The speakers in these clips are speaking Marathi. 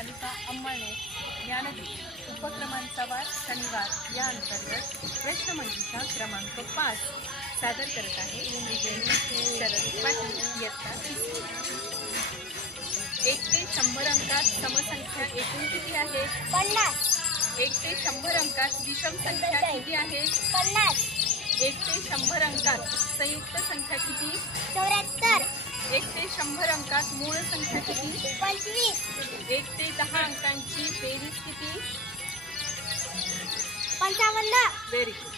तालुका अंमळनेर ज्ञानदीप उपक्रमांचा वार शनिवार या अंतर्गत प्रश्नमंजुषा क्रमांक 5 सादर करत आहे शरद पाटील इयत्ता 1 ते 100 अंकात समसंख्या एकूण किती आहे? 50. 1 ते 100 अंकात विषम संख्या किती आहे? 50. 1 ते 100 अंकात संयुक्त संख्या किती? 74. 1 ते 100 अंकात मूळ संख्या किती? 25. 1 ते 10 अंकांची बेरीज किती? 55. Very good.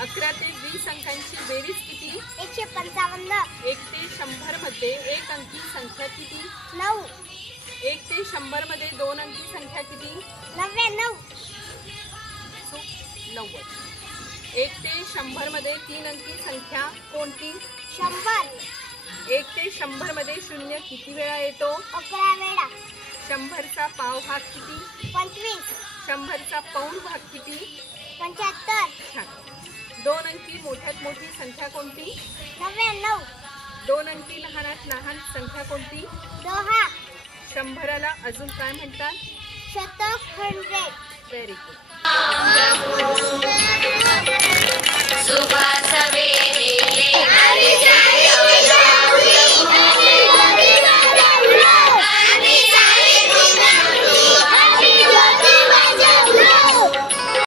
11 ते 20 अंकांची बेरीज किती? 155. 1 ते 100 मध्ये एक अंकी संख्या किती? 9. 1 ते 100 मध्ये दोन अंकी संख्या किती? 99. 90. 1 ते 100 मध्ये तीन अंकी संख्या कोणती? 100. 1 ते 100 मध्ये शून्य किती वेळा येतो? 11 वेळा. 100चा पाव भाग किती? 25. 100चा पौंड भाग किती? 75. छान. दोन अंकी मोठ्यात मोठी संख्या कोणती? 99. दोन अंकी लहानात लहान संख्या कोणती? 10. 100ला अजून काय म्हणतात? शतक. 100. Very good. सुबह सवेरे